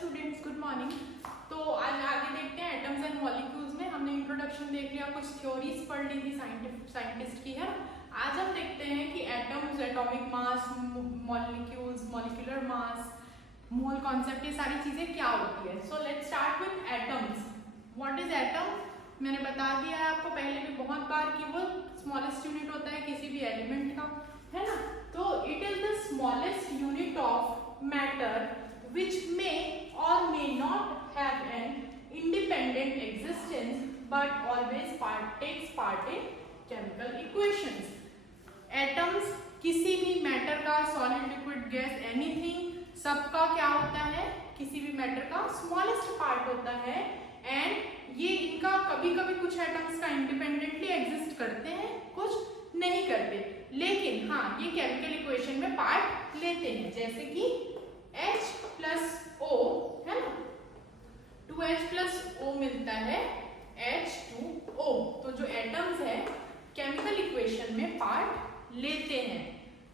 Students, good morning. तो आज आगे देखते हैं एटम्स एंड मॉलिक्यूल्स में। हमने इंट्रोडक्शन देख लिया, कुछ थ्योरीज पढ़ ली थी साइंटिस्ट की है। आज हम देखते हैं कि atoms, atomic mass, molecules, molecular mass, mole concept, ये सारी चीजें क्या होती है। So let's start with atoms. What is atom? मैंने बता दिया है आपको पहले भी बहुत बार कि वो स्मॉलेस्ट यूनिट होता है किसी भी एलिमेंट का, है ना। तो it is the smallest unit of matter which may or may not have an independent existence but always takes part in chemical equations. Atoms किसी भी मैटर का, सॉलिड, लिक्विड, गैस, एनीथिंग, सबका क्या होता है, किसी भी मैटर का स्मॉलेस्ट पार्ट होता है। एंड ये इनका कभी कभी कुछ एटम्स का इंडिपेंडेंटली एग्जिस्ट करते हैं, कुछ नहीं करते, लेकिन हाँ ये केमिकल इक्वेशन में पार्ट लेते हैं। जैसे कि H प्लस O है ना, 2H प्लस O मिलता है H2O। तो जो एटम्स है केमिकल इक्वेशन में पार्ट लेते हैं।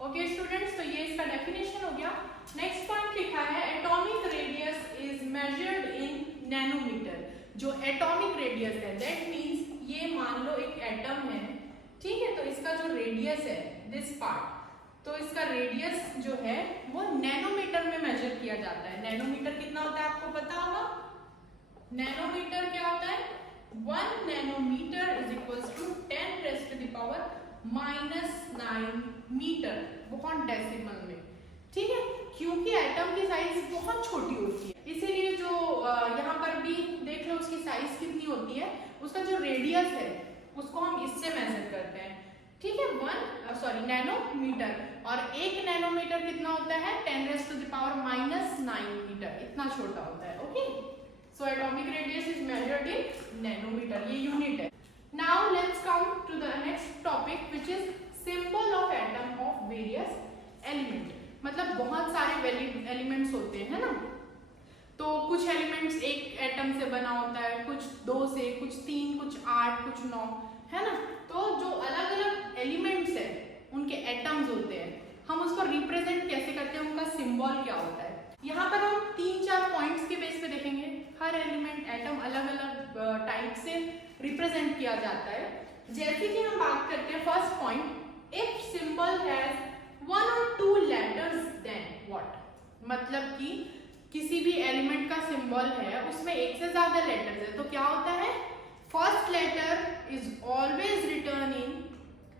ओके स्टूडेंट्स, तो ये इसका डेफिनेशन हो गया। नेक्स्ट पॉइंट लिखा है atomic radius is measured in nanometre. जो एटॉमिक रेडियस है दैट मींस ये मान लो एक एटम है, ठीक है, तो इसका जो रेडियस है दिस पार्ट, तो इसका रेडियस जो है वो नैनोमीटर में मेजर किया जाता है। नैनोमीटर कितना होता है आपको पता होगा? नैनोमीटर क्या होता है? 1 nanometre is equals to 10 raise to the power -9 metre upon decimal में, ठीक है, क्योंकि एटम की साइज बहुत छोटी होती है, इसीलिए जो यहाँ पर भी देख लो उसकी साइज कितनी होती है, उसका जो रेडियस है उसको हम इससे मेजर करते हैं, ठीक है, नैनोमीटर। और 1 नैनोमीटर कितना होता है? 10 raise to the power -9 metre, इतना छोटा होता है। Okay, so atomic radius is measured in nanometre, ये यूनिट है। Now let's come to the next topic which is symbol of atom of various element. मतलब बहुत सारे एलिमेंट्स होते हैं ना, तो कुछ एलिमेंट्स एक एटम से बना होता है, कुछ 2 से, कुछ 3, कुछ 8, कुछ 9, है ना। तो जो अलग अलग एलिमेंट्स है उनके एटम्स होते हैं, हम उसको रिप्रेजेंट कैसे करते हैं, उनका सिंबल क्या होता है। यहाँ पर हम 3-4 पॉइंट्स के बेस पे देखेंगे। हर एलिमेंट, एटम अलग अलग टाइप से रिप्रेजेंट किया जाता है। जैसे कि हम बात करते हैं first point, if symbol has 1 or 2 letters then what. मतलब कि किसी भी एलिमेंट का सिंबल है उसमें एक से ज्यादा लेटर्स है, तो क्या होता है, first letter is always written in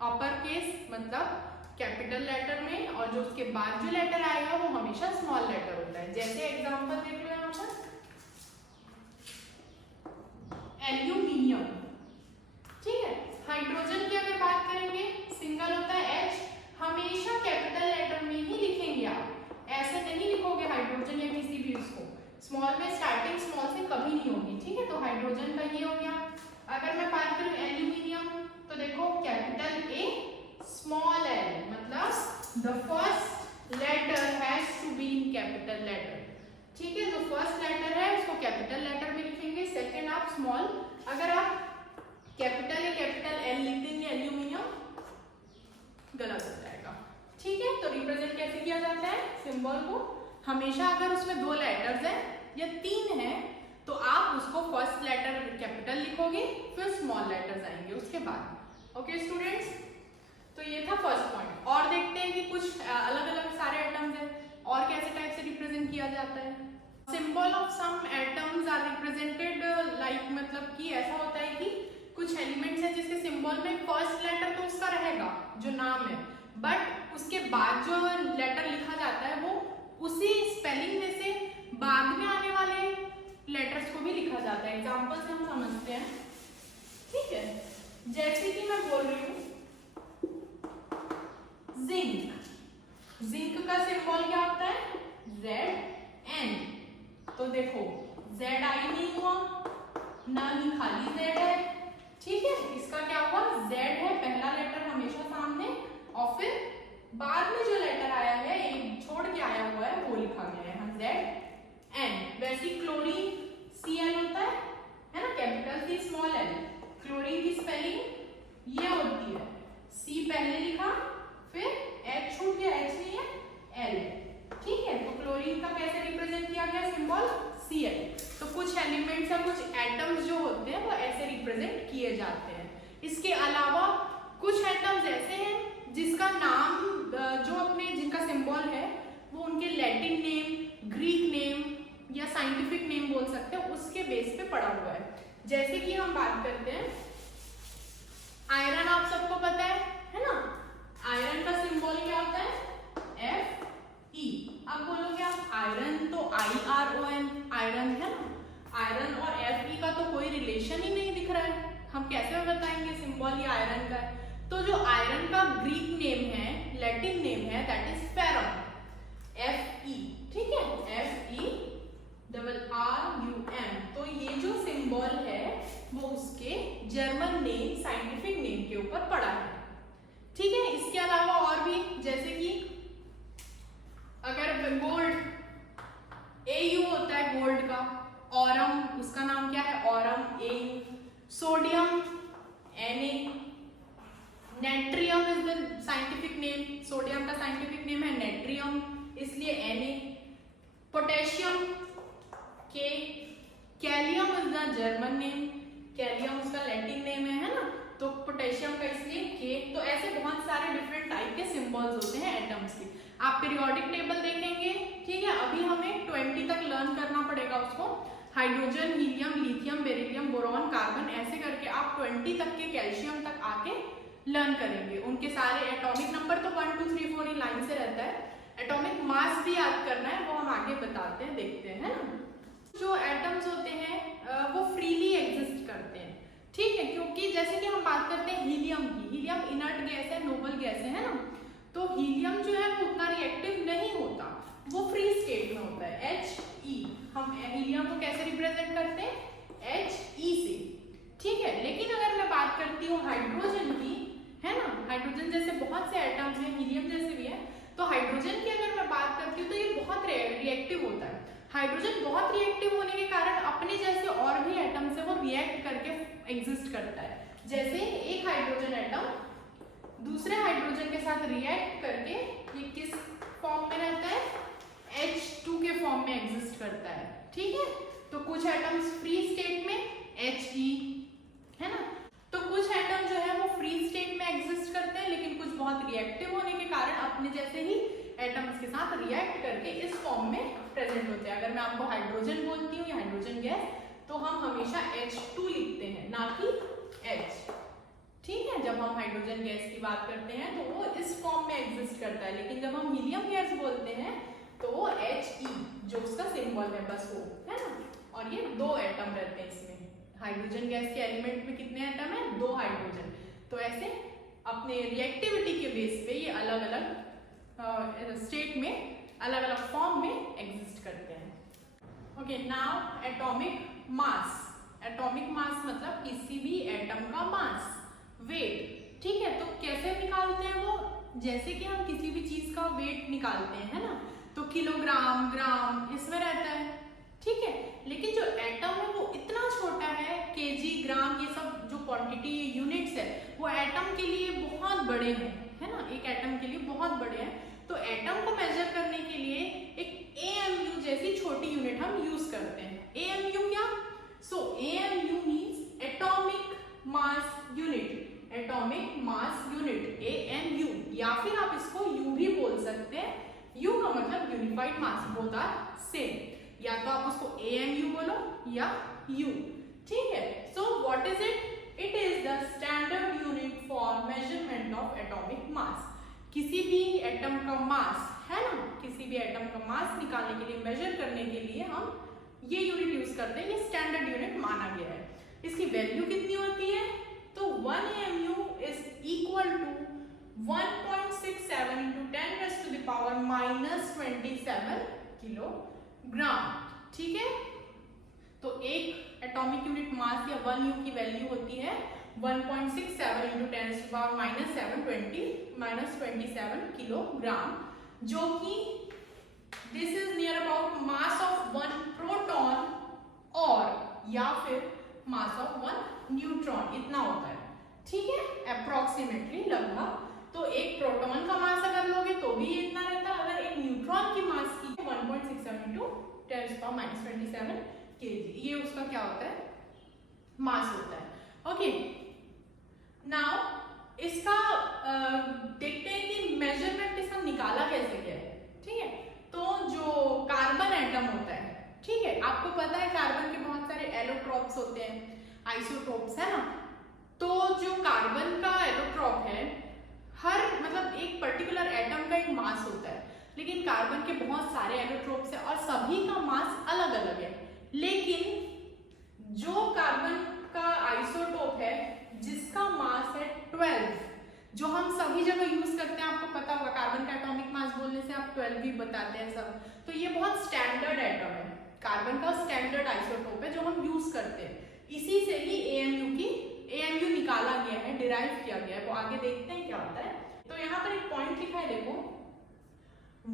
upper case, मतलब कैपिटल लेटर में, और जो उसके बाद जो लेटर आएगा वो हमेशा स्मॉल लेटर होता है। जैसे एग्जांपल देख लो यहाँ पर, एल्यूमिनियम, ठीक है। हाइड्रोजन की अगर बात करेंगे, सिंगल होता है H, हमेशा कैपिटल लेटर में ही लिखेंगे आप, ऐसे नहीं लिखोगे हाइड्रोजन या किसी भी उसको स्मॉल में, स्टार्टिंग स्मॉल से कभी नहीं होगी, ठीक है। तो हाइड्रोजन का ये हो गया। अगर मैं बात करूं एल्यूमिनियम, तो देखो कैपिटल A स्मॉल l, मतलब the first letter has to be in capital letter, ठीक है। जो फर्स्ट लेटर है उसको कैपिटल लेटर में लिखेंगे, सेकंड आप स्मॉल। अगर आप कैपिटल या कैपिटल L लिख देंगे एल्यूमिनियम, गलत हो जाएगा, ठीक है। तो रिप्रेजेंट कैसे किया जाता है सिंबल को? हमेशा अगर उसमें 2 लेटर्स हैं या 3 हैं तो आप उसको फर्स्ट लेटर कैपिटल लिखोगे, फिर स्मॉल लेटर्स आएंगे उसके बाद। ओके स्टूडेंट्स, तो ये था फर्स्ट पॉइंट। और देखते हैं कि कुछ अलग अलग सारे एटम्स हैं और कैसे टाइप से रिप्रेजेंट किया जाता है। Symbol of some atoms are represented like, मतलब कि ऐसा होता है कि कुछ एलिमेंट्स हैं जिसके सिंबल में फर्स्ट लेटर तो उसका रहेगा जो नाम है, बट उसके बाद जो लेटर लिखा जाता है वो उसी स्पेलिंग में से बाद में आने वाले लेटर्स को भी लिखा जाता है। एग्जांपल से हम समझते हैं, ठीक है। जैसे कि मैं बोल रही हूँ जिंक, जिंक का सिंबल क्या होता है? ZN। तो देखो ZI नहीं हुआ, ना ही खाली Z है, ठीक है। इसका क्या हुआ? Z है, पहला लेटर हमेशा सामने, और फिर बाद में जो लेटर आया है एक छोड़ के आया हुआ है वो लिखा गया है यहाँ ZN। वैसे क्लोरीन Cl होता है ना, capital C small l। Chlorine की स्पेलिंग ये होती है, C पहले लिखा, फिर H छूट गया, H नहीं है, L, ठीक है। तो क्लोरीन का कैसे रिप्रेजेंट किया गया सिंबल? उसके अलावा कुछ एटम्स ऐसे हैं जिसका नाम जो अपने जिनका सिंबल है वो उनके लैटिन नेम, ग्रीक नेम या साइंटिफिक नेम बोल सकते हैं, उसके बेस पे पड़ा हुआ है। जैसे कि हम बात करते हैं आयरन, आप सबको पता है ना? आयरन का सिंबल क्या होता है? Fe। अब बोलोगे आप आयरन तो IRON आयरन है ना, आयरन और Fe का तो कोई रिलेशन ही नहीं दिख रहा है, हम कैसे बताएंगे सिंबल ये आयरन का है? तो जो आयरन का ग्रीक नेम है, लैटिन नेम है, दैट इज फेरम, Fe, ठीक है, FeRRUM। तो ये जो सिंबल है वो उसके जर्मन नेम, साइंटिफिक नेम के ऊपर पड़ा है, ठीक है। इसके अलावा और भी, जैसे कि अगर गोल्ड, AU होता है गोल्ड का, ऑरम उसका नाम क्या है? Aurum, AU। Sodium, Na, natrium is the scientific name, sodium का साइंटिफिक नेम है नेट्रियम, इसलिए Na। Potassium, K। Kalium is the German name, kalium उसका लैटिन नेम है ना, तो पोटेशियम का इसलिए K। तो ऐसे बहुत सारे डिफरेंट टाइप के सिंबल्स होते हैं एटम्स के। आप पीरियोडिक टेबल देखेंगे, ठीक है, अभी हमें 20 तक लर्न करना पड़ेगा उसको। Hydrogen, helium, lithium, beryllium, boron, carbon, ऐसे करके आप 20 तक के, कैल्शियम तक आके लर्न करेंगे। उनके सारे एटॉमिक नंबर तो 1 2 3 4 लाइन से रहता है। एटॉमिक मास भी याद करना है, वो हम आगे बताते हैं, देखते हैं ना। जो एटम्स होते हैं वो फ्रीली एग्जिस्ट करते हैं, ठीक है, क्योंकि जैसे कि हम बात करते हैं हीलियम की, हीलियम इनर्ट गैस है, नोबल गैस है ना, तो हीलियम जो है वो उतना रिएक्टिव नहीं होता, वो फ्री स्टेट में होता है, He। हम हीलियम को कैसे रिप्रेजेंट करते हैं? He से, ठीक है। लेकिन अगर मैं बात करती हूँ हाइड्रोजन की, है ना, हाइड्रोजन जैसे बहुत से एटम्स हैं, हीलियम जैसे भी है, तो हाइड्रोजन की अगर मैं बात करती हूँ तो ये बहुत रिएक्टिव होता है। हाइड्रोजन बहुत रिएक्टिव होने के कारण अपने जैसे और भी एटम्स है वो रिएक्ट करके एग्जिस्ट करता है। जैसे एक हाइड्रोजन एटम दूसरे हाइड्रोजन के साथ रिएक्ट करके ये किस फॉर्म में रहता है? H2 के फॉर्म में एग्जिस्ट करता है, ठीक है। तो कुछ एटम्स फ्री स्टेट में He, है ना, तो कुछ एटम जो है वो फ्री स्टेट में एग्जिस्ट करते हैं, लेकिन कुछ बहुत रिएक्टिव होने के कारण अपने जैसे ही एटम्स के साथ रिएक्ट करके इस फॉर्म में प्रेजेंट होते हैं। अगर मैं आपको हाइड्रोजन बोलती हूँ या हाइड्रोजन गैस, तो हम हमेशा H2 लिखते हैं, ना कि H, ठीक है। जब हम हाइड्रोजन गैस की बात करते हैं तो वो इस फॉर्म में एग्जिस्ट करता है, लेकिन जब हम हीलियम गैस बोलते हैं तो वो He, जो उसका सिंबल है, बस वो, है ना। और ये 2 एटम रहते हैं इसमें। हाइड्रोजन गैस के एलिमेंट में कितने एटम है? 2 हाइड्रोजन। तो ऐसे अपने रिएक्टिविटी के बेस पे ये अलग अलग स्टेट में, अलग अलग फॉर्म में एग्जिस्ट करते हैं। Okay, now atomic mass. Atomic mass मतलब किसी भी एटम का मास, वेट, ठीक है। तो कैसे निकालते हैं वो? जैसे कि हम किसी भी चीज का वेट निकालते हैं, है ना, तो किलोग्राम, ग्राम इसमें रहता है, ठीक है। लेकिन जो एटम है वो इतना छोटा है, केजी, ग्राम, ये सब जो क्वांटिटी यूनिट्स है वो एटम के लिए बहुत बड़े हैं, है ना, एक एटम के लिए बहुत बड़े हैं। तो एटम को मेजर करने के लिए एक AMU जैसी छोटी यूनिट हम यूज करते हैं। AMU क्या? सो AMU means atomic mass unit, atomic mass unit, AMU, या फिर आप इसको U भी बोल सकते हैं। U का मतलब unified mass, both are same, या तो आप उसको AMU बोलो या U, ठीक है। So what is it? It is the standard unit for measurement of atomic mass. किसी भी एटम का मास, है ना, किसी भी एटम का मास निकालने के लिए, मेजर करने के लिए हम ये यूनिट यूज करते हैं, ये स्टैंडर्ड यूनिट माना गया है। इसकी वैल्यू कितनी होती है? तो 1 AMU is equal to 1.67 into 10⁻⁻27 kilogram, ठीक है। तो एक एटॉमिक यूनिट मास या 1 U की वैल्यू होती है 1.67 into 10⁻⁻27 किलोग्राम, जो कि this is near about mass of 1 proton और या फिर मास ऑफ 1 न्यूट्रॉन, इतना होता है, ठीक है, अप्रोक्सीमेटली, लगभग। तो एक प्रोटॉन का मास अगर लोगे तो भी इतना रहता है, अगर एक न्यूट्रॉन की मास की 1.67 into 10⁻⁻27 kg, ये उसका क्या होता है? मास होता है, ओके। नाउ इसका देखते हैं कि मेजरमेंट इसका निकाला कैसे गया है। ठीक है, तो जो कार्बन एटम होता है, ठीक है, आपको पता है कार्बन के बहुत सारे एलोट्रॉप्स होते हैं, आइसोटोप्स, है ना। तो जो कार्बन का एलोट्रॉप है, हर मतलब एक पर्टिकुलर एटम का एक मास होता है, लेकिन कार्बन के बहुत सारे एलोट्रॉप्स हैं और सभी का मास अलग अलग है। लेकिन जो कार्बन का आइसोटोप है जिसका मास है 12, जो हम सभी जगह यूज करते हैं, आपको पता होगा कार्बन का एटॉमिक मास बोलने से आप 12 भी बताते हैं सब, तो ये बहुत स्टैंडर्ड एटम है, कार्बन का स्टैंडर्ड आइसोटोप है जो हम यूज करते हैं। इसी से ही AMU निकाला गया है, डिराइव किया गया है, वो आगे देखते हैं क्या होता है। तो यहाँ पर एक पॉइंट लिखा है, देखो,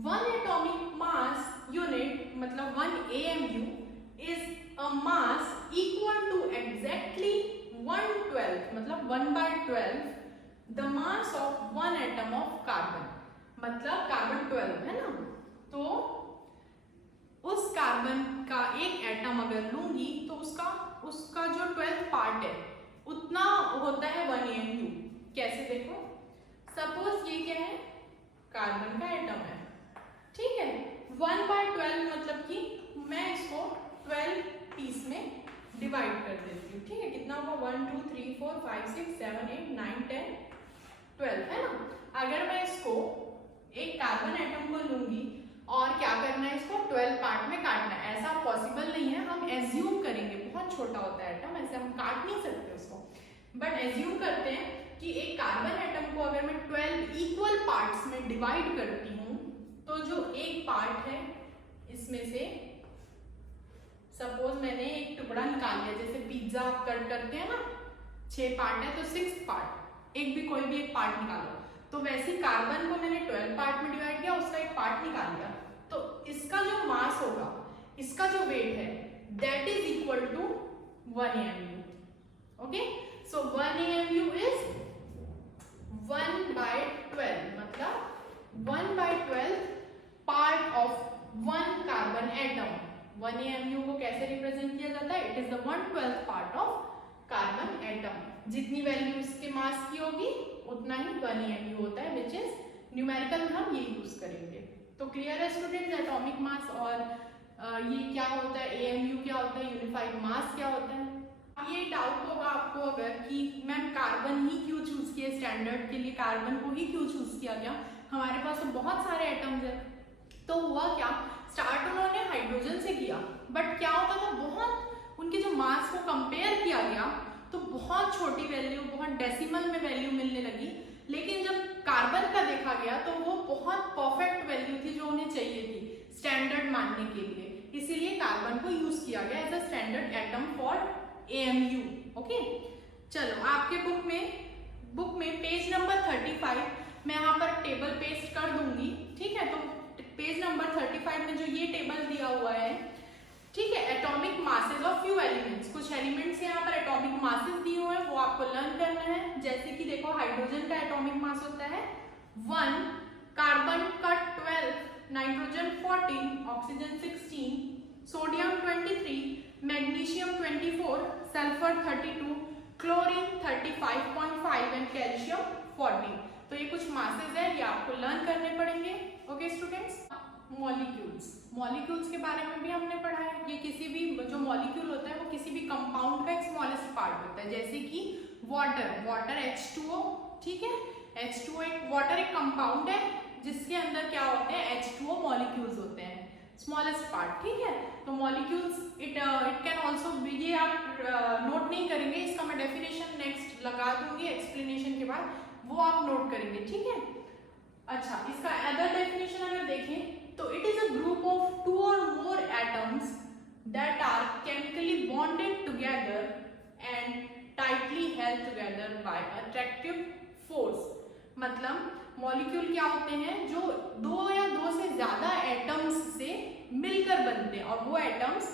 1 एटॉमिक मास यूनिट मतलब 1 AMU is a mass equal to exactly 1/12 मतलब 1/12 the mass of 1 atom of carbon, मतलब कार्बन 12 है ना। तो उस कार्बन का एक एटम अगर लूंगी तो उसका जो 12th पार्ट है उतना होता है 1 AMU। कैसे, देखो, सपोज ये क्या है, कार्बन का एटम है, ठीक है, 1/12 मतलब कि मैं इसको 12 पीस में डिवाइड कर देती हूँ। ठीक है, कितना होगा, 1 2 3 4 5 6 7 8 9 10 12, है ना। अगर मैं इसको एक कार्बन एटम को लूंगी और क्या करना है, इसको 12 पार्ट में काटना है, ऐसा पॉसिबल नहीं है, हम एज्यूम करेंगे, बहुत छोटा होता है एटम, ऐसे हम काट नहीं सकते उसको, बट एज्यूम करते हैं कि एक कार्बन एटम को अगर मैं 12 इक्वल पार्ट्स में डिवाइड करती हूँ तो जो एक पार्ट है इसमें से, सपोज मैंने एक टुकड़ा निकाल लिया, जैसे पिज्जा आप कट करते हैं ना, 6 पार्ट है तो 6th पार्ट, एक भी कोई भी एक पार्ट निकालो, तो वैसे कार्बन को मैंने 12 पार्ट में डिवाइड किया, उसका एक पार्ट निकाल लिया, तो इसका जो मास होगा, इसका जो वेट है, that is equal to 1 AMU। Okay, so 1 AMU is 1/12 मतलब 1/12 part of 1 carbon atom. 1 AMU को कैसे रिप्रेजेंट किया जाता है, it is the 1/12 part of carbon atom. जितनी वैल्यू इसके मास की होगी उतना ही 1 AMU होता है, विच इज न्यूमेरिकल में हम ये यूज करेंगे। तो क्लियर है स्टूडेंट्स, एटॉमिक मास और ये क्या होता है, AMU क्या होता है, यूनिफाइड मास क्या होता है। ये डाउट होगा आपको अगर कि मैम कार्बन ही क्यों चूज किया, स्टैंडर्ड के लिए कार्बन को ही क्यों चूज किया गया, हमारे पास तो बहुत सारे एटम्स हैं। तो हुआ क्या, स्टार्ट उन्होंने हाइड्रोजन से किया, बट क्या होता था, बहुत उनके जो मास को कंपेयर किया गया तो बहुत छोटी वैल्यू, बहुत डेसिमल में वैल्यू मिलने लगी। लेकिन जब कार्बन का देखा गया तो वो बहुत परफेक्ट वैल्यू थी जो उन्हें चाहिए थी स्टैंडर्ड मानने के लिए, इसीलिए कार्बन को यूज किया गया as a standard atom for AMU। Okay, चलो आपके बुक में पेज नंबर 35 मैं यहाँ पर टेबल पेस्ट कर दूंगी। ठीक है, तो पेज नंबर 35 में जो ये टेबल दिया हुआ है, ठीक है, atomic masses of few elements, कुछ एलिमेंट्स यहाँ पर एटॉमिक मासेस दिए हुए हैं, वो आपको लर्न करना है। जैसे कि देखो, हाइड्रोजन का एटॉमिक मास होता है 1, कार्बन का 12, nitrogen 14, oxygen 16, sodium 23, magnesium 24, sulphur 32, chlorine 35.5 and calcium 40। तो ये कुछ मासेस है, ये आपको लर्न करने पड़ेंगे। ओके स्टूडेंट्स, मॉलिक्यूल्स के बारे में भी हमने पढ़ा है। ये किसी भी जो मॉलिक्यूल होता है वो किसी भी कंपाउंड का एक स्मॉलेस्ट पार्ट होता है, जैसे कि वाटर H2O। ठीक है, H2O वाटर एक कंपाउंड है जिसके अंदर क्या होते हैं, H2O मॉलिक्यूल्स होते हैं, स्मॉलेस्ट पार्ट। ठीक है, तो मॉलिक्यूल्स इट कैन ऑल्सो, ये आप नोट नहीं करेंगे, इसका मैं डेफिनेशन नेक्स्ट लगा दूंगी एक्सप्लेनेशन के बाद, वो आप नोट करेंगे। ठीक है, अच्छा, इसका अदर डेफिनेशन अगर देखें तो it is a group of 2 or more atoms that are chemically bonded together and tightly held together by attractive force। मतलब मॉलिक्यूल क्या होते हैं, जो 2 या 2 से ज्यादा एटम्स से मिलकर बनते हैं और वो एटम्स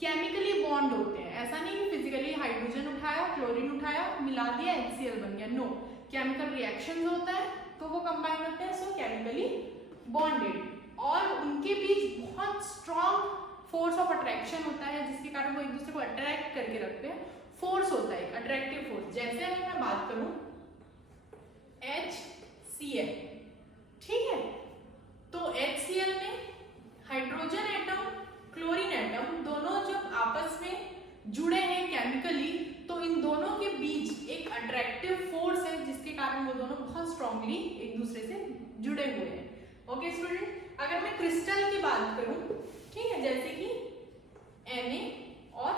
केमिकली बॉन्ड होते हैं। ऐसा नहीं कि फिजिकली हाइड्रोजन उठाया, क्लोरीन उठाया, मिला दिया, HCl बन गया, नो, केमिकल रिएक्शंस होता है तो वो कंबाइन होते हैं, सो केमिकली बॉन्डेड, और उनके बीच बहुत स्ट्रॉन्ग फोर्स ऑफ अट्रैक्शन होता है जिसके कारण वो एक दूसरे को अट्रैक्ट करके रखते हैं। फोर्स होता है, अट्रैक्टिव फोर्स। जैसे अगर मैं बात करूं HCl, ठीक है। तो HCl में हाइड्रोजन एटम, क्लोरीन एटम दोनों जब आपस में जुड़े हैं केमिकली, तो इन दोनों के बीच एक अट्रैक्टिव फोर्स है जिसके कारण वो दोनों बहुत स्ट्रांगली एक दूसरे से जुड़े हुए हैं। ओके स्टूडेंट, अगर मैं क्रिस्टल की बात करूं, ठीक है, जैसे कि Na और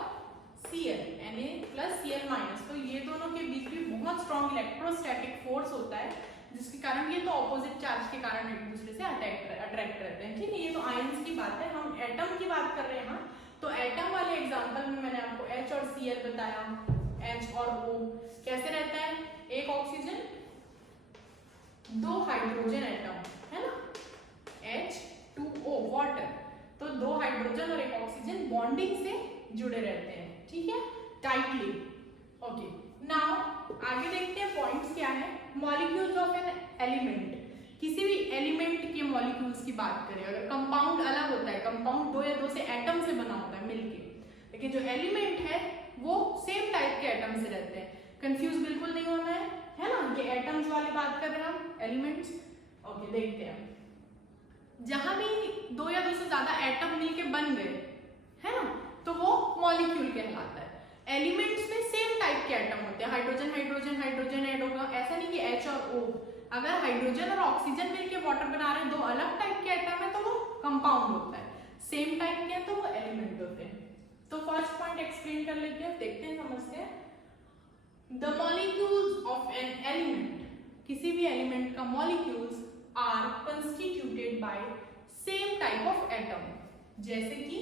Cl, Na+Cl-, तो ये दोनों के बीच भी बहुत स्ट्रांग इलेक्ट्रोस्टैटिक फोर्स होता है जिसके कारण ये तो ऑपोजिट चार्ज के कारण एक दूसरे से अट्रैक्ट रहते हैं, ठीक है। ये तो आयंस की बात है, हम एटम की बात कर रहे हैं यहाँ। तो एटम वाले एग्जांपल में मैंने आपको H और Cl बताया, H और O कैसे रहता है, एक ऑक्सीजन दो हाइड्रोजन एटम, है ना, H2O वाटर, तो दो हाइड्रोजन और एक ऑक्सीजन बॉन्डिंग से जुड़े रहते हैं, ठीक है, टाइटली। ओके, नाउ आगे देखते हैं पॉइंट्स क्या है। मॉलिक्यूल्स ऑफ एन एलिमेंट, किसी भी एलिमेंट के मॉलिक्यूल्स की बात करें, अगर कंपाउंड अलग होता है, कंपाउंड दो या दो से एटम से बना होता है मिलके, लेकिन जो एलिमेंट है वो सेम टाइप के एटम से रहते हैं। कंफ्यूज बिल्कुल नहीं होना है ना, ये एटम्स वाली बात कर रहे हैं हम, एलिमेंट्स। ओके, देखते हैं, जहां भी दो या दो से ज्यादा एटम मिलके बन गए, है ना, तो वो मॉलिक्यूल कहलाता है। एलिमेंट्स में सेम टाइप के एटम होते हैं, हाइड्रोजन हाइड्रोजन हाइड्रोजन ऐड होगा, ऐसा नहीं कि H और O। अगर हाइड्रोजन और ऑक्सीजन मिलके वाटर बना रहे हैं, दो अलग टाइप के एटम है, तो वो कंपाउंड होता है। सेम टाइप के हैं तो वो एलिमेंट होते हैं। तो फर्स्ट पॉइंट एक्सप्लेन कर लेते हैं, देखते हैं, समझते हैं। The molecules of an element, किसी भी एलिमेंट का molecules are constituted by same type of atom, जैसे कि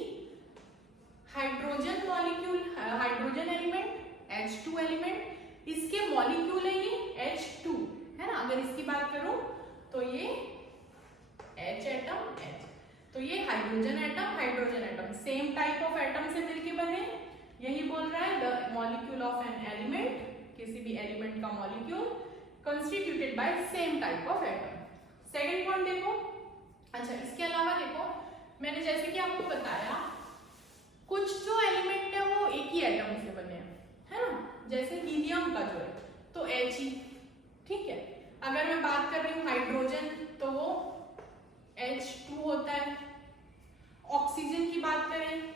hydrogen molecule, hydrogen element H2 element, इसके मॉलिक्यूल है ये H2, है ना। अगर इसकी बात करूं तो ये H एटम H, तो ये hydrogen atom hydrogen atom same type of atom से मिलके बने, यही बोल रहा है। The molecule of an element, किसी भी एलिमेंट का molecule constituted by same type of atom. Second point देखो, अच्छा इसके अलावा देखो, मैंने जैसे कि आपको बताया कुछ जो एलिमेंट है वो एक ही एटम से बने हैं, है ना, जैसे हीलियम का जो है तो He, ठीक है। अगर मैं बात कर रही हूँ हाइड्रोजन तो वो H2 होता है। ऑक्सीजन की बात करें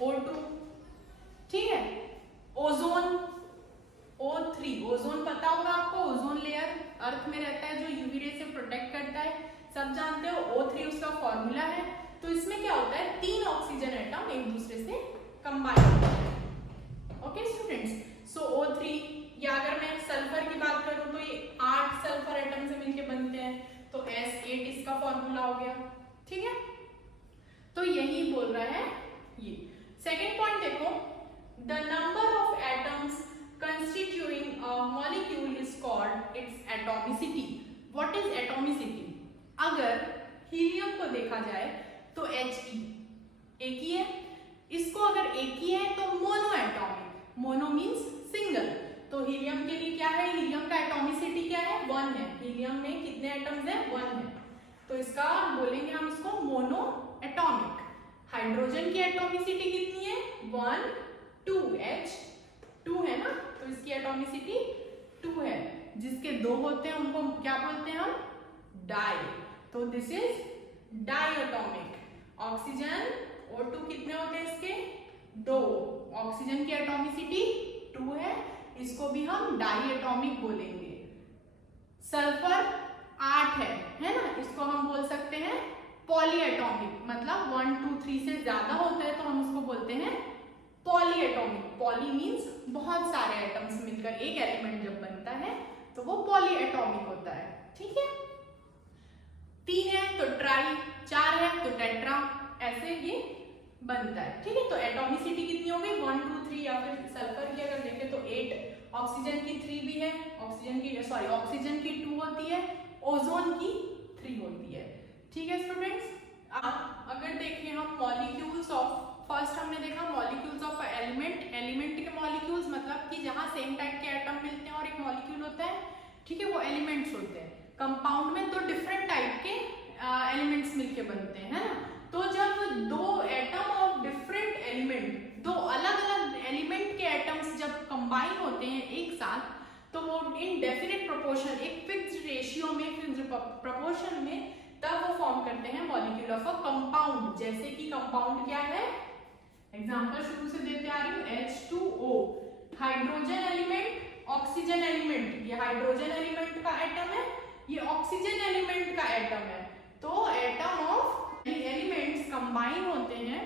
O2, ठीक है। ओजोन O3, ओजोन पता होगा आपको, ओजोन लेयर अर्थ में रहता है जो यूवी रे से प्रोटेक्ट करता है, सब जानते हो। O3 उसका फॉर्मूला है। तो इसमें क्या होता है, 3 ऑक्सीजन एटम एक दूसरे से कंबाइन होते हैं। ओके स्टूडेंट्स, सो O3, या अगर मैं सल्फर की बात करूं तो ये 8 सल्फर एटम से मिलके बनते हैं, तो S8 इसका फॉर्मूला हो गया, ठीक है। तो यही बोल रहा है ये। सेकेंड पॉइंट देखो, the number of atoms constituting a molecule is called its atomicity. What is atomicity? अगर हीलियम को देखा जाए तो He एक ही है, इसको अगर एक ही है तो mono atomic, mono means single. तो हीलियम के लिए क्या है, हीलियम का एटॉमिसिटी क्या है, 1 है। हीलियम में कितने एटम्स हैं, 1 है, तो इसका बोलेंगे हम इसको मोनो एटॉमिक। हाइड्रोजन की एटॉमिसिटी कितनी है, 1 2, H2 है ना, तो इसकी एटॉमिसिटी 2 है। जिसके 2 होते हैं उनको क्या बोलते हैं हम, डाई, तो this is diatomic. Oxygen O2 कितने होते हैं इसके, 2, ऑक्सीजन की एटॉमिसिटी 2 है, इसको भी हम डाई एटॉमिक बोलेंगे। सल्फर 8 है ना, इसको हम बोल सकते हैं पॉली एटॉमिक, मतलब 1 2 3 से ज्यादा होता है तो हम उसको बोलते हैं पॉली एटॉमिक। पॉली मीन्स बहुत सारे एटम्स मिलकर एक एलिमेंट जब बनता है तो वो पॉली एटॉमिक होता है, ठीक है। 3 है तो ट्राई, 4 है तो टेट्रा, ऐसे ये बनता है, ठीक है। तो एटॉमिसिटी कितनी हो गई, 1 2 3, या फिर सल्फर की अगर देखें तो 8, ऑक्सीजन की 3 भी है, ऑक्सीजन की 2 होती है, ओजोन की 3 होती है, ठीक है स्टूडेंट्स। अब अगर देखें हम मॉलिक्यूल्स ऑफ, फर्स्ट हमने देखा मॉलिक्यूल्स ऑफ एलिमेंट, एलिमेंट के मॉलिक्यूल्स मतलब कि जहां सेम टाइप के एटम मिलते हैं और एक मॉलिक्यूल होता है, ठीक है, वो एलिमेंट्स होते हैं। कंपाउंड में तो डिफरेंट टाइप के एलिमेंट्स मिलके बनते हैं, है ना। तो जब 2 एटम ऑफ डिफरेंट एलिमेंट, 2 अलग अलग एलिमेंट के एटम्स जब कंबाइन होते हैं एक साथ, तो वो इन डेफिनेट प्रोपोर्शन, एक फिक्स्ड रेशियो में, फिक्स्ड प्रोपोर्शन में, तब वो फॉर्म करते हैं मॉलिक्यूल ऑफ अ कंपाउंड। जैसे कि कंपाउंड क्या है, एग्जांपल शुरू से देते आ रही हूँ, H2O, hydrogen element, oxygen element. ये हाइड्रोजन एलिमेंट का एटम है, ये ऑक्सीजन एलिमेंट का एटम है। तो एटम ऑफ एलिमेंट्स कंबाइन होते हैं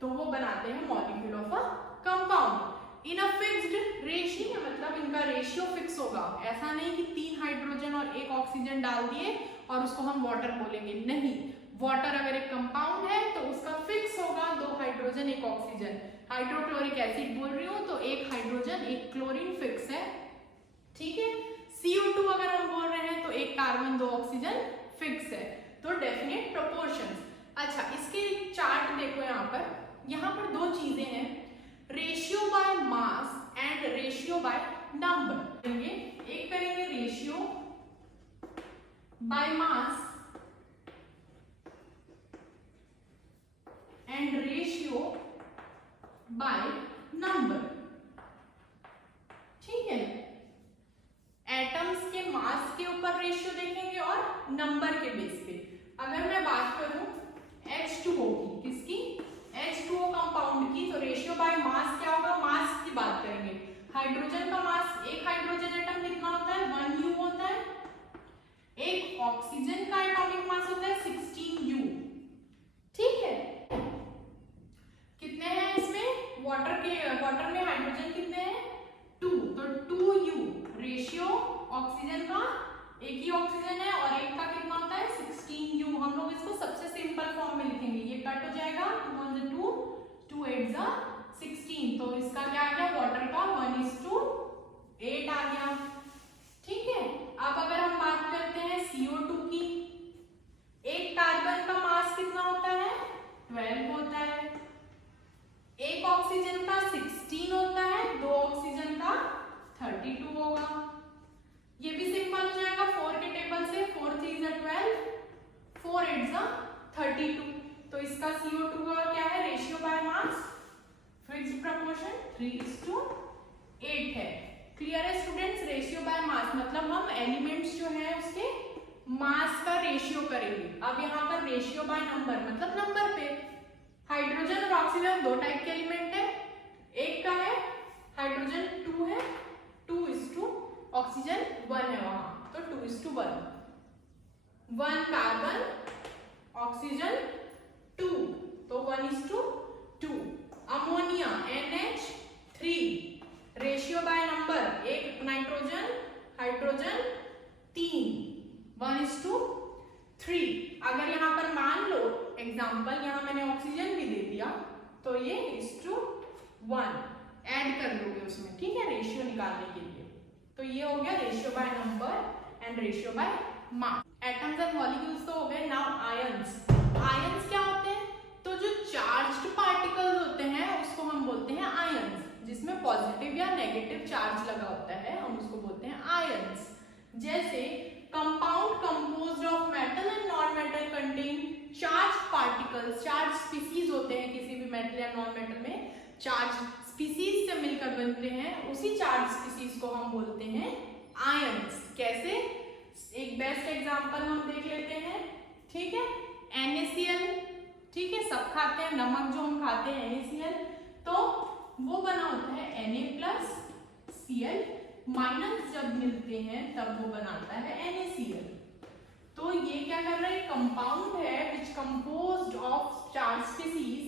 तो वो बनाते हैं molecule of a compound in a fixed ratio, मतलब इनका रेशियो फिक्स होगा। ऐसा नहीं कि 3 हाइड्रोजन और 1 ऑक्सीजन डाल दिए और उसको हम वाटर बोलेंगे, नहीं। वाटर अगर एक कंपाउंड है तो उसका फिक्स होगा 2 हाइड्रोजन 1 ऑक्सीजन। हाइड्रोक्लोरिक एसिड बोल रही हूँ तो 1 हाइड्रोजन 1 क्लोरीन फिक्स है, ठीक है। CO2 अगर हम बोल रहे हैं तो 1 कार्बन 2 ऑक्सीजन फिक्स है। तो डेफिनेट प्रोपोर्शंस। अच्छा, इसके चार्ट देखो, यहाँ पर 2 चीजें हैं, ratio by mass and ratio by number. एक करेंगे ratio by mass and ratio by number, ठीक है। एटम्स के मास के ऊपर रेशियो देखेंगे और नंबर के बेस पे। अगर मैं बात करूं H2O की, किसकी, H2O कंपाउंड की, तो रेशियो बाय मास क्या होगा, मास की बात करेंगे। हाइड्रोजन का मास, एक हाइड्रोजन एटम कितना होता है, 1U होता है। एक ऑक्सीजन का एटॉमिक मास होता है 16U, ठीक है। कितने हैं इसमें, वाटर में हाइड्रोजन कितने हैं, 2, तो 2U। रेशियो ऑक्सीजन का, एक ही ऑक्सीजन है और एक का कितना होता है 16U। हम लोग इसको सबसे सिंपल फॉर्म में लिखेंगे, ये कट हो जाएगा, 2 1 2, 2 8 16, तो इसका क्या आ गया, वाटर का 1:8 आ गया, ठीक है। अब अगर हम बात करते हैं CO2 की, एक कार्बन का मास कितना होता है, 12 होता है। एक ऑक्सीजन का 16 होता है, 2 ऑक्सीजन का 32 होगा। ये भी सिंपल हो जाएगा 4 के टेबल से, 4 3 12, 4 8 32। तो इसका CO2 का क्या है, ratio by mass fixed proportion 3:8 है। क्लियर है स्टूडेंट्स, रेशियो बाय मास मतलब हम एलिमेंट्स जो है उसके मास का रेशियो करेंगे। अब यहाँ पर रेशियो बाय नंबर मतलब नंबर पे, हाइड्रोजन और ऑक्सीजन 2 टाइप के एलिमेंट है, एक का है हाइड्रोजन 2 है, 2:, ऑक्सीजन 1 है वहां, तो 2:1, 1 कार्बन ऑक्सीजन 2, तो 1:2। Ammonia NH3, ratio by number, एक नाइट्रोजन हाइड्रोजन 3, 1:3। अगर यहाँ पर मान लो एग्जाम्पल, यहाँ मैंने ऑक्सीजन भी दे दिया तो ये 1 ऐड कर लोगे उसमें, ठीक है, रेशियो निकालने के लिए। तो ये हो गया ratio by number and ratio by mass. Atoms and molecules तो हो गए। Now ions. आयंस क्या होते हैं, तो जो चार्ज्ड पार्टिकल्स होते हैं उसको हम बोलते हैं आयंस, जिसमें पॉजिटिव या नेगेटिव चार्ज लगा होता है, हम उसको बोलते हैं आयंस। जैसे compound composed of metal and non metal contain charge particles. Charge species होते हैं किसी भी मेटल या नॉन मेटल में, चार्ज स्पीसीज से मिलकर बनते हैं, उसी चार्ज स्पीसीज को हम बोलते हैं आयंस। कैसे, एक बेस्ट एग्जांपल हम देख लेते हैं, ठीक है। NaCl, ठीक है, सब खाते हैं, नमक जो हम खाते हैं NaCl, तो वो बना होता है Na+Cl माइनस, जब मिलते हैं तब वो बनाता है NaCl। तो ये क्या कर रहा है, कंपाउंड है which composed of charge species.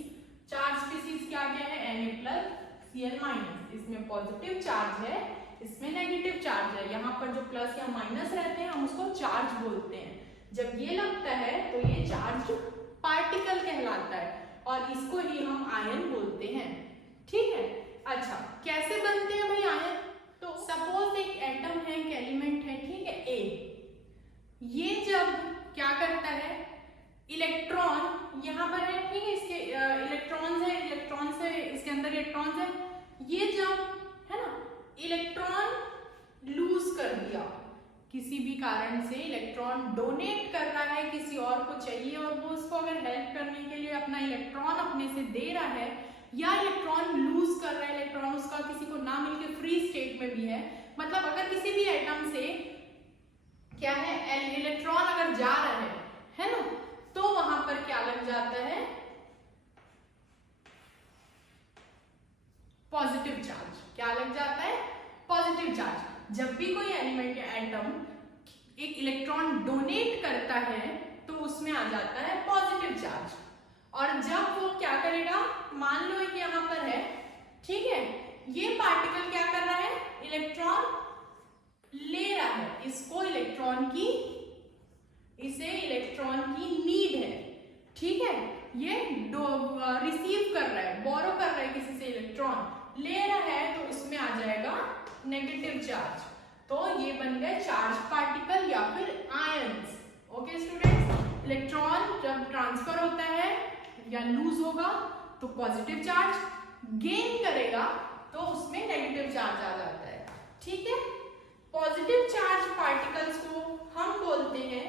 Charge species क्या क्या है, Na+Cl-, इसमें पॉजिटिव चार्ज है, इसमें नेगेटिव चार्ज है। यहाँ पर जो प्लस या माइनस रहते हैं हम उसको चार्ज बोलते हैं। जब ये लगता है तो ये चार्ज पार्टिकल कहलाता है और इसको ही हम आयन बोलते हैं, ठीक है। अच्छा, कैसे बनते हैं भाई आयन, तो सपोज एक एटम है, एक एलिमेंट है, ठीक है, A। ये जब क्या करता है, इलेक्ट्रॉन यहाँ पर है, ठीक है, इसके इलेक्ट्रॉन्स है, इलेक्ट्रॉन से इसके अंदर इलेक्ट्रॉन्स है, ये जब है ना इलेक्ट्रॉन लूज कर दिया, किसी भी कारण से इलेक्ट्रॉन डोनेट कर रहा है, किसी और को चाहिए और वो उसको अगर हेल्प करने के लिए अपना इलेक्ट्रॉन अपने से दे रहा है, या इलेक्ट्रॉन लूज कर रहा है, इलेक्ट्रॉन उसका किसी को ना मिलके फ्री स्टेट में भी है, मतलब अगर किसी भी एटम से क्या है इलेक्ट्रॉन अगर जा रहा है ना, तो वहां पर क्या लग जाता है, पॉजिटिव चार्ज। क्या लग जाता है, पॉजिटिव चार्ज। जब भी कोई एलिमेंट या एटम एक इलेक्ट्रॉन डोनेट करता है तो उसमें आ जाता है पॉजिटिव चार्ज। और जब वो क्या करेगा, मान लो कि यहां पर है, ठीक है, ये पार्टिकल क्या कर रहा है, इलेक्ट्रॉन ले रहा है, इसको इलेक्ट्रॉन की, इसे इलेक्ट्रॉन की नीड है, ठीक है, ये रिसीव कर रहा है, बोरो कर रहा है किसी से इलेक्ट्रॉन, ले रहा है, तो इसमें आ जाएगा नेगेटिव चार्ज। तो ये बन गए चार्ज पार्टिकल या फिर आयंस। ओके स्टूडेंट्स, इलेक्ट्रॉन जब ट्रांसफर होता है या लूज होगा तो पॉजिटिव चार्ज, गेन करेगा तो उसमें नेगेटिव चार्ज आ जाता है, ठीक है। पॉजिटिव चार्ज पार्टिकल्स को हम बोलते हैं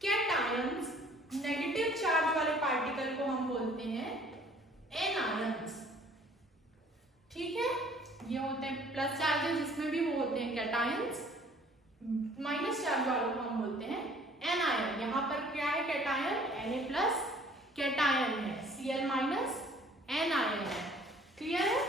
कैटायंस, नेगेटिव चार्ज वाले पार्टिकल को हम बोलते हैं एनायंस, ठीक है। ये होते हैं प्लस चार्जेस, जिसमें भी वो होते हैं कैटायंस, माइनस चार्ज वालों को हम बोलते हैं एनायन। यहाँ पर क्या है, कैटायन Na प्लस कैटायन है, Cl माइनस एनायन है, क्लियर है।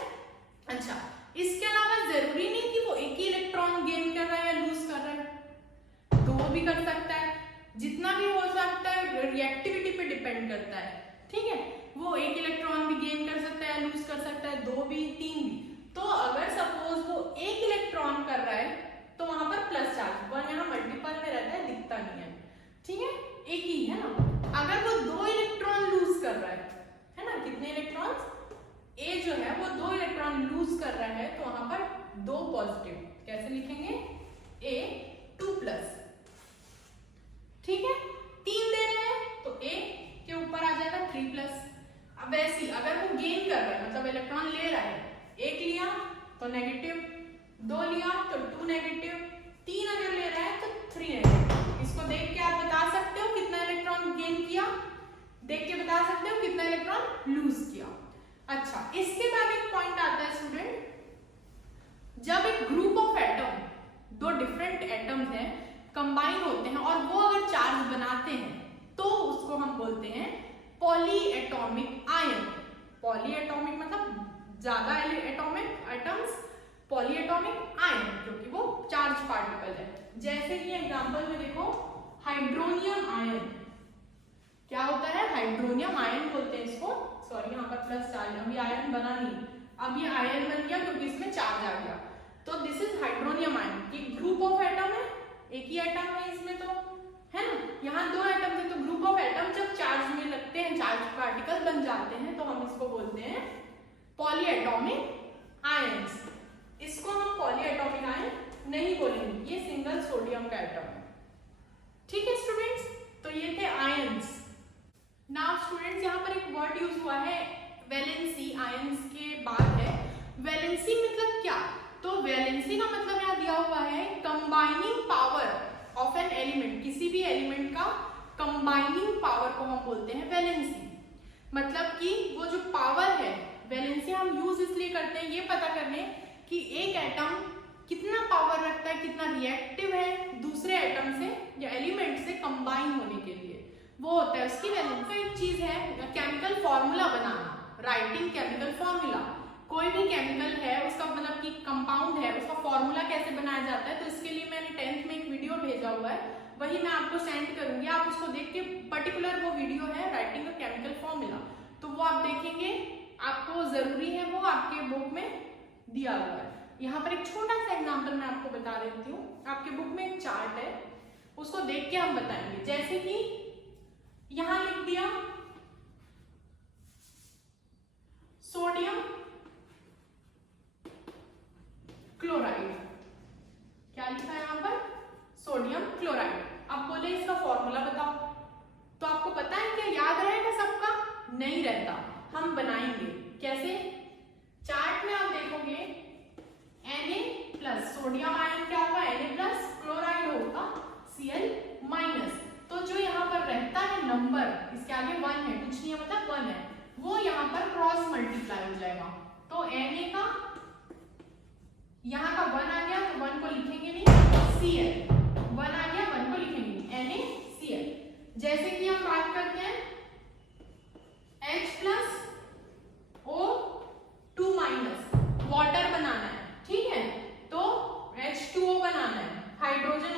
अच्छा, इसके अलावा जरूरी नहीं कि वो एक ही इलेक्ट्रॉन गेन कर रहा है या लूज कर रहा है, दो भी कर सकता है, जितना भी हो सकता है रिएक्टिविटी पे डिपेंड करता है, ठीक है। वो एक इलेक्ट्रॉन भी गेन कर सकता है, लूज कर सकता है, दो भी, तीन भी। तो अगर सपोज वो एक इलेक्ट्रॉन कर रहा है तो वहां पर प्लस चार्ज, वन यहाँ मल्टीपल में रहता है, दिखता नहीं है, ठीक है, एक ही है ना। अगर वो दो इलेक्ट्रॉन लूज कर रहा है ना, कितने इलेक्ट्रॉन्स, ए जो है वो दो इलेक्ट्रॉन लूज कर रहा है, तो वहां पर दो पॉजिटिव, कैसे लिखेंगे, A2+, ठीक है। तीन दे रहे हैं तो A के ऊपर आ जाएगा 3+। अब वैसे अगर वो गेन कर रहा है, मतलब इलेक्ट्रॉन ले रहा है, एक लिया तो नेगेटिव, दो लिया तो 2 नेगेटिव, तीन अगर ले रहा है तो 3 नेगेटिव। इसको देख के आप बता सकते हो कितना इलेक्ट्रॉन गेन किया, देख के बता सकते हो कितना इलेक्ट्रॉन लूज किया। अच्छा, इसके बाद एक पॉइंट आता है स्टूडेंट, जब एक ग्रुप ऑफ एटम, दो डिफरेंट एटम्स हैं, कंबाइन होते हैं और वो अगर चार्ज बनाते हैं तो उसको हम बोलते हैं पॉलीएटॉमिक आयन। पॉलीएटॉमिक मतलब ज्यादा एटॉमिक एटम्स, पॉलीएटॉमिक आयन, क्योंकि वो चार्ज पार्टिकल है। जैसे कि एग्जांपल में देखो, हाइड्रोनियम आयन, क्या होता है, हाइड्रोनियम आयन बोलते हैं इसको, सॉरी यहाँ पर प्लस चार्ज, अभी आयन बना नहीं, अब ये आयन बन गया क्योंकि इसमें चार्ज आ गया। तो दिस इज हाइड्रोनियम आयन, ये ग्रुप ऑफ एटम है, एक ही एटम है इसमें, तो है ना, यहाँ दो एटम है, तो ग्रुप ऑफ एटम जब चार्ज में लगते हैं, चार्ज पार्टिकल बन जाते हैं, तो हम इसको बोलते हैं पॉलीएटॉमिक आयंस। इसको हम पॉलीएटॉमिक आयन नहीं बोलेंगे, ये सिंगल सोडियम का एटम है, ठीक है स्टूडेंट्स। तो ये थे आयंस। नाउ स्टूडेंट्स, यहाँ पर एक वर्ड यूज हुआ है वैलेंसी, आयंस के बाद है वैलेंसी। मतलब क्या, तो वैलेंसी का मतलब यहाँ दिया हुआ है combining power of an element, किसी भी एलिमेंट का कंबाइनिंग पावर को हम बोलते हैं वैलेंसी। मतलब कि वो जो पावर है, वैलेंसी हम यूज इसलिए करते हैं ये पता करने कि एक एटम कितना पावर रखता है, कितना रिएक्टिव है दूसरे एटम से या एलिमेंट से कंबाइन होने के लिए, वो होता है उसकी वैलेंसी। एक चीज है केमिकल फॉर्मूला बनाना, राइटिंग केमिकल फॉर्मूला। कोई भी केमिकल है उसका मतलब कि कंपाउंड है, उसका फॉर्मूला कैसे बनाया जाता है, तो इसके लिए मैंने 10th में एक वीडियो भेजा हुआ है, वही मैं आपको सेंड करूंगी, आप उसको देख के, पर्टिकुलर वो वीडियो है राइटिंग अ केमिकल फॉर्मूला, तो वो आप देखेंगे, आपको जरूरी है, वो आपके बुक में दिया हुआ है। यहाँ पर एक छोटा सा एग्जाम्पल मैं आपको बता देती हूँ, आपके बुक में एक चार्ट है, उसको देख के हम बताएंगे। जैसे कि यहाँ लिख दिया सोडियम क्लोराइड, क्या लिखा है यहाँ पर, सोडियम क्लोराइड। अब बोले इसका फॉर्मूला बताओ, तो आपको पता है क्या, याद रहेगा सबका, नहीं रहता, हम बनाएंगे कैसे। चार्ट में आप देखोगे Na+, सोडियम आयन क्या होगा, Na+, क्लोराइड होगा Cl-। तो जो यहाँ पर रहता है नंबर, इसके आगे 1 है, कुछ नहीं है मतलब 1 है, वो यहाँ पर क्रॉस मल्टीप्लाई हो जाएगा, तो Na का यहाँ का 1 आ गया तो 1 को लिखेंगे नहीं, Cl 1 आ गया 1 को लिखेंगे नहीं, NaCl। जैसे कि हम बात करते हैं H plus O2 minus, water बनाना है, ठीक है, तो H2O बनाना है, हाइड्रोजन।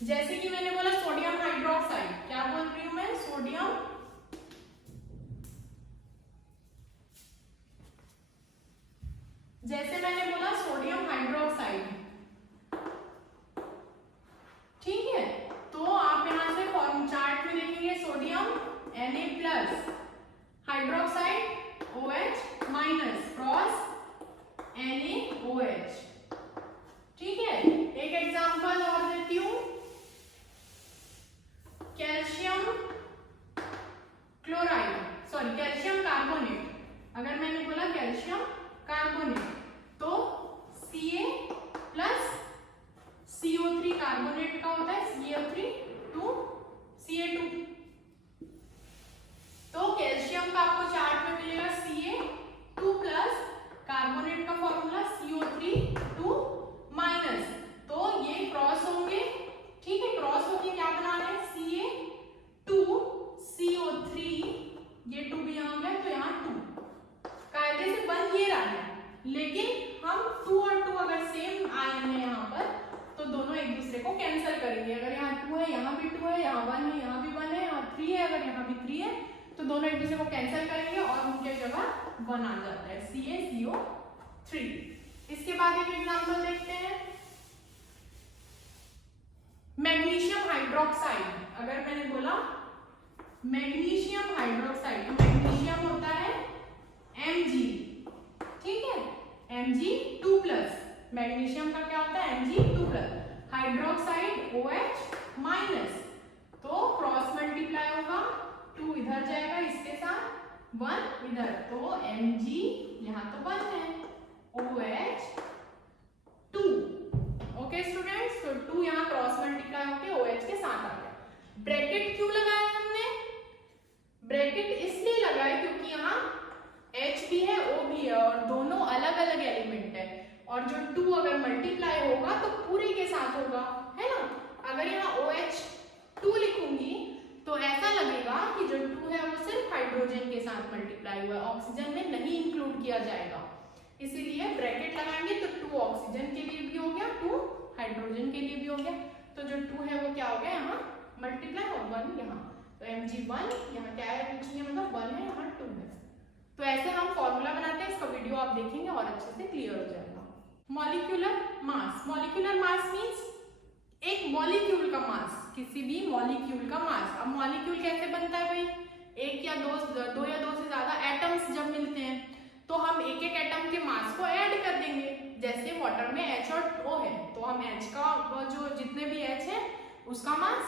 जैसे कि मैंने बोला सोडियम हाइड्रोक्साइड, क्या बोल रही हूं मैं, सोडियम जैसे मैंने बोला सोडियम हाइड्रोक्साइड, ठीक है, तो आप यहां से फॉर्म चार्ट में देखेंगे sodium Na plus, hydroxide OH minus, cross NaOH, ठीक है। एक एग्जांपल और देती हूं, calcium chloride, sorry calcium carbonate. अगर मैंने बोला कैल्शियम कार्बोनेट तो Ca प्लस CO3 कार्बोनेट का होता है CO3 टू Ca2, तो कैल्शियम का आपको चार्ट में मिलेगा Ca2 प्लस, कार्बोनेट का फॉर्मूला CO3 माइनस, तो ये क्रॉस होंगे, ठीक है, क्रॉस होके क्या बना रहे हैं Ca2 CO3, ये 2 भी यहाँ गया तो यहाँ 2, कायदे से बन ये रहा है, लेकिन हम 2 और 2 अगर सेम आयन है यहाँ पर तो दोनों एक दूसरे को कैंसिल करेंगे। अगर यहाँ 2 है, यहाँ भी 2 है, यहाँ 1 है, यहाँ भी 1 है, यहाँ 3 है, अगर यहाँ भी 3 है, तो दोनों एक दूसरे को कैंसिल करेंगे और उनके जगह 1 आ जाता है, CaCO3। इसके बाद एक एग्जांपल देखते हैं, मैग्नीशियम हाइड्रोक्साइड। अगर मैंने बोला मैग्नीशियम हाइड्रोक्साइड, तो मैग्नीशियम होता है Mg, ठीक है, Mg2 प्लस, मैग्नीशियम का क्या होता है Mg2 plus, hydroxide OH minus, तो क्रॉस मल्टीप्लाई होगा, 2 इधर जाएगा इसके साथ, 1 इधर, तो Mg यहाँ तो 1 है, OH2, ओके स्टूडेंट्स, तो 2 यहाँ क्रॉस मल्टीप्लाई होके OH के साथ आ गया। ब्रैकेट क्यों लगाया हमने, ब्रैकेट इसलिए लगाया क्योंकि यहाँ H भी है O भी है और दोनों अलग अलग एलिमेंट है, और जो 2 अगर मल्टीप्लाई होगा तो पूरे के साथ होगा, है ना। अगर यहाँ OH2 लिखूंगी तो ऐसा लगेगा कि जो 2 है वो सिर्फ हाइड्रोजन के साथ मल्टीप्लाई हुआ है, ऑक्सीजन में नहीं इंक्लूड किया जाएगा, इसीलिए ब्रैकेट लगाएंगे तो 2 ऑक्सीजन के लिए भी हो गया, 2 हाइड्रोजन के लिए भी हो गया, तो जो 2 है वो क्या हो गया यहाँ मल्टीप्लाई और 1 यहाँ, तो Mg1 यहाँ क्या है पूछिए, मतलब 1 है, यहाँ 2 है। तो ऐसे हम फॉर्मूला बनाते हैं, इसका वीडियो आप देखेंगे और अच्छे से क्लियर हो जाएगा। Molecular mass, molecular mass means एक मॉलिक्यूल का मास, किसी भी मॉलिक्यूल का मास। अब मॉलिक्यूल कैसे बनता है भाई, एक या दो या दो से ज्यादा एटम्स जब मिलते हैं तो हम एक एक एटम के मास को ऐड कर देंगे, जैसे वाटर में H और O है तो हम H का जो जितने भी H है उसका मास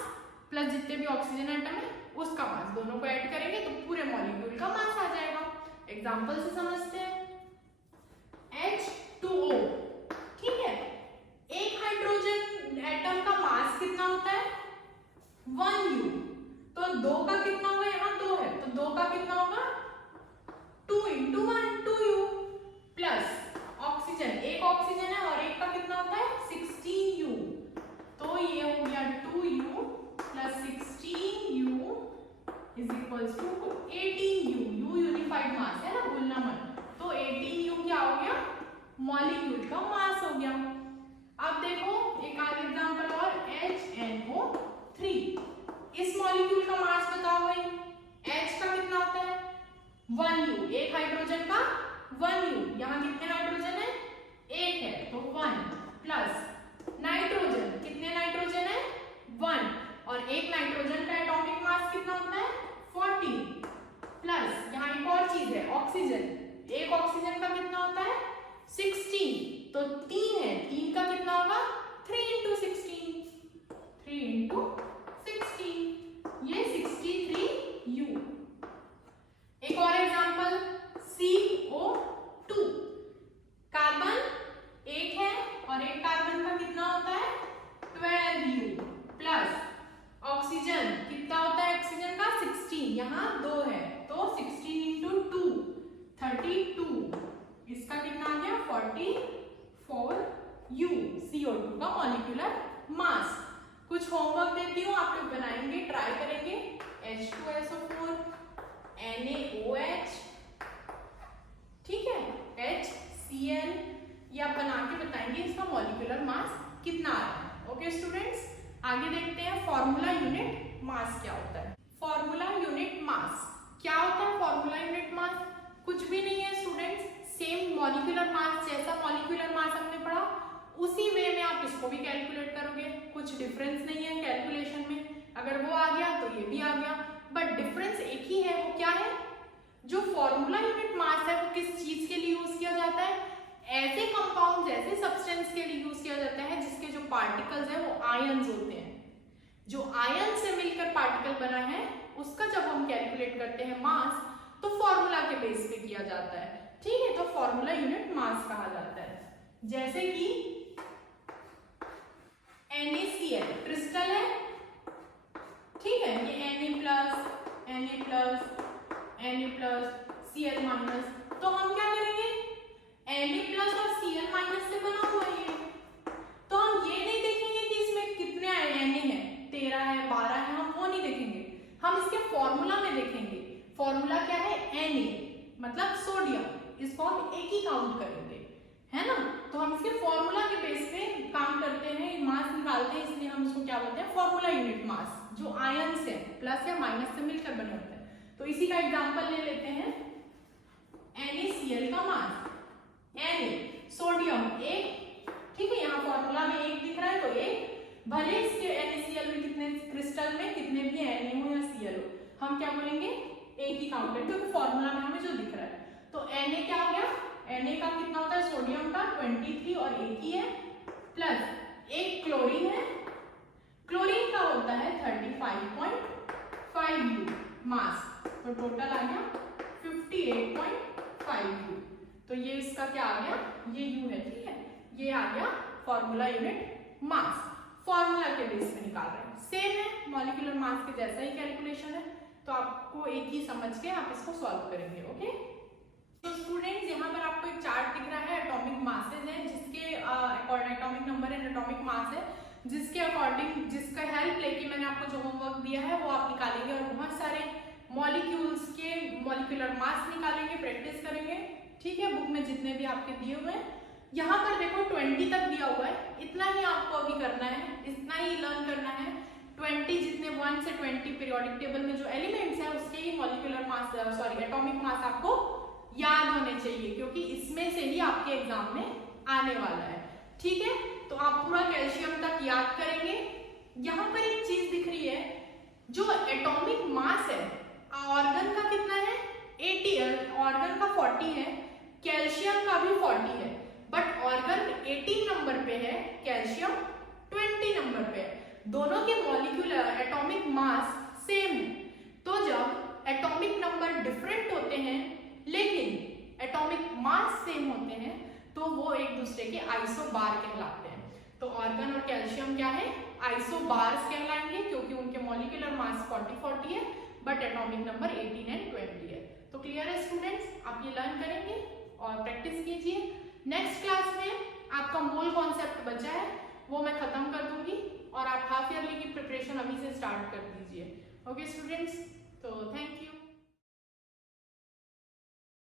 प्लस जितने भी ऑक्सीजन एटम है उसका मास, दोनों को ऐड करेंगे तो पूरे मॉलिक्यूल का मास आ जाएगा। एग्जांपल से समझते हैं, H2O, ठीक है, एक हाइड्रोजन एटम का मास कितना होता है 1U, तो 2 का कितना होगा, यहाँ 2 है तो 2 का कितना होगा 2 × 1 2U, प्लस ऑक्सीजन, एक ऑक्सीजन है और एक का कितना होता है 16U, तो ये हो गया 2U plus 16U is equals to 18U, U unified mass है ना, भूलना मत, तो 18U क्या हो गया मॉलिक्यूल का मास हो गया। अब देखो एक आध एग्जांपल और, HNO3, इस मॉलिक्यूल का मास बताओ भाई, H का कितना होता है 1U, एक हाइड्रोजन का 1U, यहाँ कितने हाइड्रोजन है, एक है तो 1, प्लस नाइट्रोजन, कितने नाइट्रोजन है 1, और एक नाइट्रोजन का एटॉमिक मास कितना होता है 40, प्लस यहाँ एक और चीज है ऑक्सीजन, एक ऑक्सीजन का कितना होता है 16, तो 3 है, 3 का कितना होगा 3 × 16, 3 × 16, ये 63U। एक और एग्जांपल CO2, कार्बन एक का मॉलिक्यूलर मास। कुछ होमवर्क देती हूँ, आप लोग बनाएंगे, ट्राई करेंगे। H2SO4 NaOH, ठीक है, HCl, या बना के बताएंगे इसका मॉलिक्यूलर मास कितना आ रहा है। ओके स्टूडेंट्स, आगे देखते हैं फॉर्मूला यूनिट मास क्या होता है। फॉर्मूला यूनिट मास क्या होता है? फॉर्मूला यूनिट मास कुछ भी नहीं है स्टूडेंट्स, सेम मॉलिक्यूलर मास, जैसा मॉलिक्यूलर मास हमने पढ़ा उसी वे में आप इसको भी कैलकुलेट करोगे। कुछ डिफरेंस नहीं है कैलकुलेशन में, अगर वो आ गया तो ये भी आ गया, बट डिफरेंस एक ही है। वो क्या है? जो फॉर्मूला यूनिट मास है वो किस चीज के लिए यूज किया जाता है? ऐसे कंपाउंड, ऐसे सब्सटेंस के लिए यूज किया जाता है जिसके जो पार्टिकल्स है वो आयंस होते हैं। जो आयन से मिलकर पार्टिकल बना है उसका जब हम कैलकुलेट करते हैं मास, तो फॉर्मूला के बेस पे किया जाता है। ठीक है, तो फॉर्मूला यूनिट मास कहा जाता है। जैसे कि NaCl क्रिस्टल है, ठीक है, ये Na+Cl-, तो हम क्या करेंगे? Na+ और Cl- से बना हुआ है, तो हम ये नहीं देखेंगे कि इसमें कितने Na है, 13 है, 12 है, हम वो नहीं देखेंगे, हम इसके फॉर्मूला में देखेंगे। फॉर्मूला क्या है? Na मतलब सोडियम, इसको हम एक ही काउंट करेंगे, है ना। तो हम इसके फॉर्मूला के बेस पे काम करते हैं, मास निकालते हैं, इसलिए हम इसको क्या बोलते हैं? फॉर्मूला यूनिट मास, जो आयन से प्लस या माइनस से मिलकर बने होते हैं। तो इसी का एग्जांपल ले लेते हैं, NaCl का मास, Na सोडियम 1, ठीक है, यहाँ फॉर्मूला में 1 दिख रहा है तो 1, भले इसके NaCl में कितने, क्रिस्टल में कितने भी Na हो या Cl हो, हम क्या बोलेंगे? एक ही काउंट करेंगे, क्योंकि फॉर्मूला में हमें जो दिख रहा है। तो Na क्या हो गया? Na का कितना होता है? सोडियम का 23 और एक ही है, प्लस एक क्लोरीन है, क्लोरीन का होता है 35.5 U मास, तो टोटल आ गया 58.5 U। तो ये इसका क्या आ गया? ये U है, ठीक है, ये आ गया फॉर्मूला यूनिट मास। फॉर्मूला के बेस पे निकाल रहे हैं, सेम है, मॉलिक्यूलर मास के जैसा ही कैलकुलेशन है, तो आपको एक ही समझ के आप इसको सॉल्व करेंगे। ओके, तो स्टूडेंट्स यहाँ पर आपको एक चार्ट दिख रहा है, एटॉमिक मासेज है, जिसके atomic number and atomic mass है, जिसके अकॉर्डिंग, जिसका हेल्प लेके मैंने आपको जो होमवर्क दिया है वो आप निकालेंगे और बहुत सारे मॉलिक्यूल्स के मॉलिक्यूलर मास निकालेंगे, प्रैक्टिस करेंगे। ठीक है, बुक में जितने भी आपके दिए हुए हैं, यहाँ पर देखो 20 तक दिया हुआ है, इतना ही आपको अभी करना है, इतना ही लर्न करना है। 20 जितने 1 से 20 पीरियोडिक टेबल में जो एलिमेंट्स है उसके ही molecular mass, sorry atomic mass आपको याद होने चाहिए, क्योंकि इसमें से ही आपके एग्जाम में आने वाला है। ठीक है, तो आप पूरा कैल्शियम तक याद करेंगे। यहाँ पर एक चीज दिख रही है, जो एटॉमिक मास है ऑर्गन का कितना है? 80 है, ऑर्गन का 40 है, कैल्शियम का भी 40 है, बट ऑर्गन 18 नंबर पे है, कैल्शियम 20 नंबर पे है। दोनों के मॉलिक्यूलर एटॉमिक मास सेम है। तो जब एटॉमिक नंबर डिफरेंट होते हैं लेकिन एटॉमिक मास सेम होते हैं, तो वो एक दूसरे के आइसोबार कहलाते हैं। तो ऑर्गन और कैल्शियम क्या है? आइसोबार्स कहलाएंगे, क्योंकि उनके मॉलिक्यूलर मास 40-40 है, बट एटॉमिक नंबर 18 एंड 20 है। तो क्लियर है स्टूडेंट्स, आप ये लर्न करेंगे और प्रैक्टिस कीजिए। नेक्स्ट क्लास में आपका मोल कॉन्सेप्ट बचा है, वो मैं खत्म कर दूंगी और आप हाफ ईयरली की प्रिपरेशन अभी से स्टार्ट कर दीजिए। ओके स्टूडेंट्स, तो थैंक